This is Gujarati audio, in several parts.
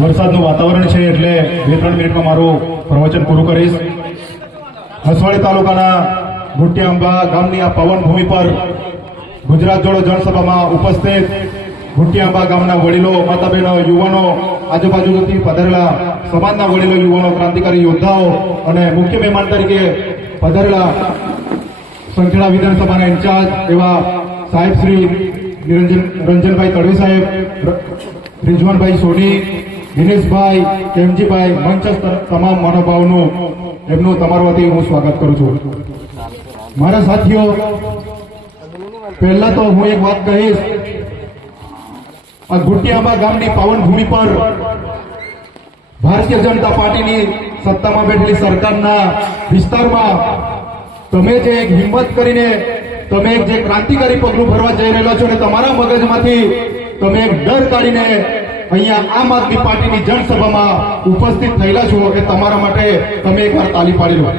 વરસાદનું વાતાવરણ છે એટલે બે ત્રણ મિનિટમાં મારું પ્રવચન પૂરું કરીશ. હસવાડી તાલુકાના ગુટિયાંબા ગામની આ પવન ભૂમિ પર ગુજરાત જોડો જનસભામાં ઉપસ્થિત ગુટિયાંબા ગામના વડીલો માતાબહેનો યુવાનો, આજુબાજુથી પધારેલા સમાજના વડીલો, યુવાનો, ક્રાંતિકારી યોદ્ધાઓ અને મુખ્ય મહેમાન તરીકે પધારેલા સંખેડા વિધાનસભાના ઇન્ચાર્જ એવા સાહેબ શ્રી નિરંજન રંજનભાઈ તડવી સાહેબ ર- રિજવાનભાઈ સોની, દિનેશભાઈ કેમજીભાઈ મંચ તમામ મહાનુભાવનું, એમનું તમારા વતી હું સ્વાગત કરું છું. મારા સાથીઓ, પહેલા તો હું એક વાત કહીશ. આ ગુટિયાબા ગામની પાવનભૂમિ પર ભારતીય જનતા પાર્ટીની સત્તામાં બેઠેલી સરકારના વિસ્તારમાં તમે જે એક હિંમત કરીને, તમે જે ક્રાંતિકારી પગલું ભરવા જઈ રહેલા છો ને તમારા મગજમાંથી તમે એક ડર કાઢીને અહીંયા આમ આદમી પાર્ટીની જનસભામાં ઉપસ્થિત થયેલા છો એ તમારા માટે તમે એકવાર તાલી પાડી લો.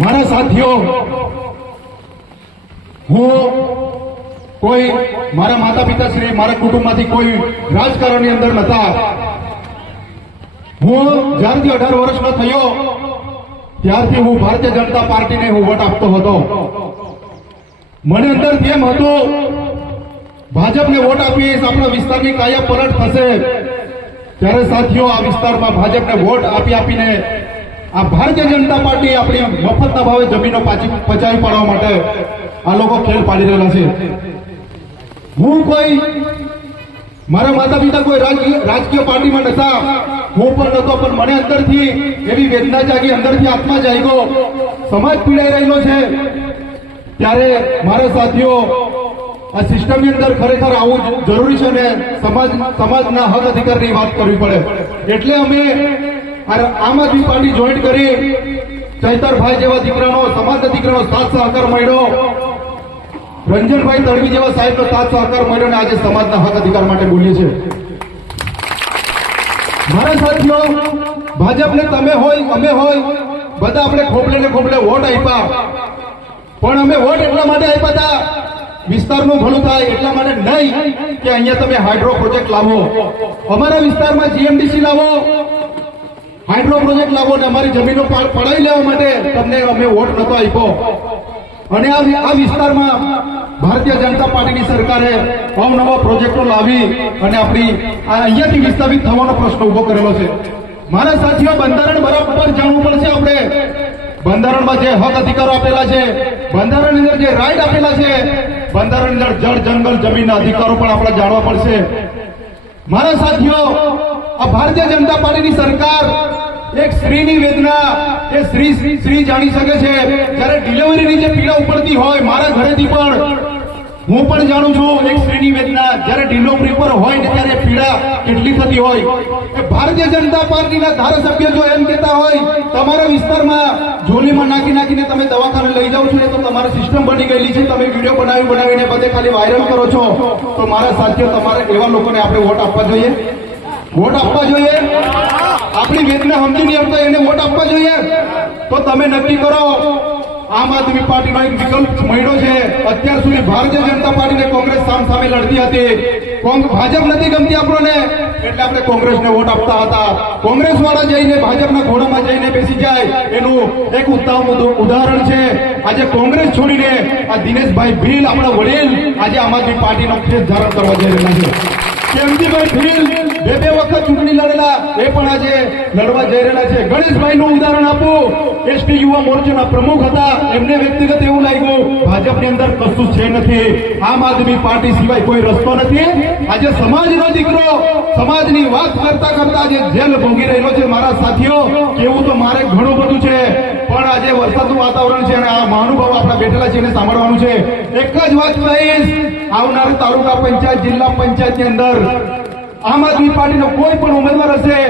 મારા સાથીઓ, હું કોઈ મારા માતા પિતા શ્રી, મારા કુટુંબમાંથી કોઈ રાજકારણની અંદર નતા હું જ્યારથી અઢાર વર્ષનો થયો, ત્યારથી હું ભારતીય જનતા પાર્ટીને હું વોટ આપતો હતો. મને અંદરથી એમ હતું ભાજપને વોટ આપીશ આપણા વિસ્તારની કાયા પલટ થશે. ત્યારે સાથીઓ, આ વિસ્તારમાં ભાજપને વોટ આપી આપીને આ ભારતીય જનતા પાર્ટી આપણી મફતના ભાવે જમીનો પાછી પચાવી પાડવા માટે આ લોકો ખેલ પાડી રહેલા છે. હું કોઈ, મારા માતા પિતા કોઈ રાજકીય પાર્ટીમાં નતા. હું પણ નતો, પણ મને અંદરથી એવી વેદના જાગી, અંદરથી આત્મા જાગ્યો. સમાજ પીડાઈ રહેલો છે. ત્યારે મારા સાથીઓ આ સિસ્ટમની અંદર ખરેખર આવું જરૂરી છે ને સમાજ સમાજના હક અધિકારની વાત કરવી પડે. એટલે અમે આમ આદમી પાર્ટી જોઈન્ટ કરી ચૈતરભાઈ જેવા દીકરાનો સમાજના દીકરાનો સાથ સહકાર મળ્યો. રંજનભાઈ તળવી જેવા સાહેબનો સાથ સહકાર મળ્યો ને આજે સમાજના હક અધિકાર માટે બોલીએ છીએ. મારા સાથીઓ, ભાજપને તમે હોય, અમે હોય, બધા આપણે ખોપલે ને ખોપલે વોટ આપ્યા. પણ અમે વોટ એટલા માટે આપ્યા હતા વિસ્તારનું ભલું થાય એટલા માટે નહીં કે અહીંયા તમે હાઇડ્રો પ્રોજેક્ટ લાવો. અમારા વિસ્તારમાં જીએમડીસી લાવો, હાઇડ્રો પ્રોજેક્ટ લાવો અને અમારી જમીનો પડાવી લેવા માટે તમને અમે વોટ નતો આપ્યો. અને આ વિસ્તારમાં ભારતીય જનતા પાર્ટીની સરકારે અવનવા પ્રોજેક્ટો લાવી અને આપણી આ અહીંયાથી વિસ્થાપિત થવાનો પ્રશ્ન ઊભો કરેલો છે. મારા સાથીઓ, બંધારણ બરાબર જાણવું પડશે આપણે. બંધારણમાં જે હક અધિકારો આપેલા છે, બંધારણની અંદર જે રાઈટ આપેલા છે બંધારણની અંદર જળ જંગલ જમીનના અધિકારો પણ આપણે જાણવા પડશે મારા સાથીઓ, આ ભારતીય જનતા પાર્ટીની સરકાર એક સ્ત્રીની વેદના એ સ્ત્રી સ્ત્રી જાણી શકે છે. જ્યારે ડિલિવરીની જે પીડા ઉપડતી હોય મારા ઘરેથી પણ હું પણ જાણું છું, એક સ્ત્રીની વેદના જ્યારે ઢીલો પર હોય ને ત્યારે પીડા કેટલી થતી હોય. એ ભારતીય જનતા પાર્ટીના ધારાસભ્ય જો એમ કહેતા હોય, તમારા વિસ્તારમાં જોલીમાં નાખી નાખીને તમે દવાખાને લઈ જાઓ છો, એ તો તમારી સિસ્ટમ બની ગયેલી છે, તમે વીડિયો બનાવી બનાવીને બધે ખાલી વાયરલ કરો છો. તો મારા સાથીઓ, તમારે એવા લોકોને આપણે વોટ આપવા જોઈએ? વોટ આપવા જોઈએ? આપણી વેદના સમજી નહીં આવતા, એને વોટ આપવા જોઈએ? તો તમે નક્કી કરો, આમ આદમી પાર્ટીનો એક વિકલ્પ મળ્યો છે. અત્યાર સુધી ભારતીય જનતા પાર્ટીને કોંગ્રેસ સામ સામે લડતી હતી. ભાજપ નથી ગમતી આપણને. એટલે આપણે કોંગ્રેસને વોટ આપતા હતા. કોંગ્રેસ વાળા જઈને ભાજપના ઘોડામાં જઈને બેસી જાય. એનું એક ઉત્તમ ઉદ- ઉદાહરણ છે. આજે કોંગ્રેસ છોડીને આ દિનેશભાઈ ભીલ આપણા વડીલ આજે આમ આદમી પાર્ટીનો ખેસ ધારણ કરવા જઈ રહ્યા છે. કેમજીભાઈ ભીલ બે બે વખત ચૂંટણી લડેલા, એ પણ આજે લડવા જઈ રહેલા છે. ગણેશભાઈ નું ઉદાહરણ આપું. એસટી યુવા મોરચાના પ્રમુખ હતા. એમને વ્યક્તિગત એવું લાગ્યું, ભાજપની અંદર કશું છે નથી. આમ આદમી પાર્ટી સિવાય કોઈ રસ્તો નથી. આજે સમાજનો દીકરો, સમાજની વાત કરતા કરતા આજે જેલ ભોગી રહેલો છે. મારા સાથીઓ, કેવું તો મારે ઘણું બધું છે. પણ આજે વરસાદનું વાતાવરણ છે અને આ મહાનુભાવ આપણા બેઠેલા છે એને સાંભળવાનું છે. એક જ વાત કહીશ, આવનાર તાલુકા પંચાયત, જિલ્લા પંચાયતની અંદર આમ આદમી પાર્ટીનો કોઈ પણ ઉમેદવાર હશે,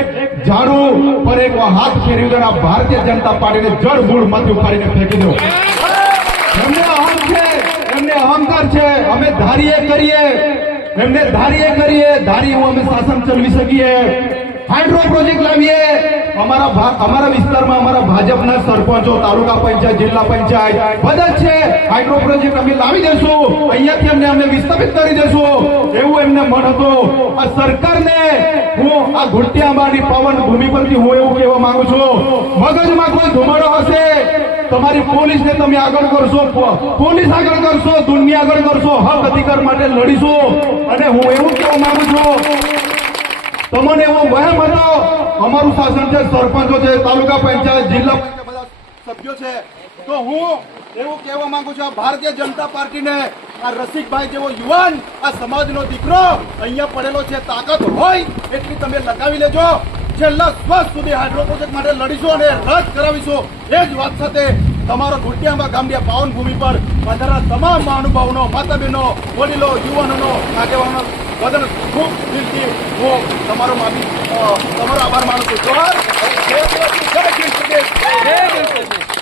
એક ઝાડુ પર એક હાથ ફેરવી દો ભારતીય જનતા પાર્ટીને જળ મૂળમાંથી ઉપાડીને ફેંકી દો. એમને અહમ છે, એમને અહંકાર છે, અમે ધારીએ કરીએ, એમને ધારીએ કરીએ, ધારી હું અમે શાસન ચલાવી શકીએ. હાઇડ્રો પ્રોજેક્ટ લાવીએ. અમારા અમારા વિસ્તારમાં અમારા ભાજપના સરપંચો, તાલુકા પંચાયત, જિલ્લા પંચાયત બધા છે. હાઇડ્રો પ્રોજેક્ટ અમે લાવી દેશું. અહીંયાથી અમને અમે વિસ્થાપિત કરી દેશું. એવું એમને મન હતું. આ સરકારને હું આ ઘોટિયાંબાની પવન ભૂમિ પરથી હું એવું કહેવા માંગુ છું. મગજમાં કોઈ ધુમાડો હશે, તમારી પોલીસને તમે આગળ કરશો પોલીસ આગળ કરશો, દુનિયા આગળ કરશો, હક અધિકાર માટે લડીશું. અને હું એવું કહેવા માંગુ છું, તમને એવો વહેમ હતો, અમારું શાસન છે સરપંચો છે, તાલુકા પંચાયત, જિલ્લા બધા સભ્યો છે. તો હું એવું કહેવા માંગુ છું, આ ભારતીય જનતા પાર્ટીને, આ રસિકભાઈ જેવો યુવાન, આ સમાજનો દીકરો અહીંયા પડેલો છે, તાકાત હોય એટલી તમે લગાવી લેજો છેલ્લા શ્વાસ સુધી હાઇડ્રો પ્રોજેક્ટ માટે લડીશું અને રદ કરાવીશું એ જ વાત સાથે તમારો ઘુટિયામાં ગામડિયા પાવન ભૂમિ પર બધાના તમામ મહાનુભાવોનો માતા બહેનો વડીલો, યુવાનોનો આગેવાનો બદલ ખૂબ દિલથી હું તમારો માફી તમારો આભાર માનું છું. જય જય જય પ્રદેશ.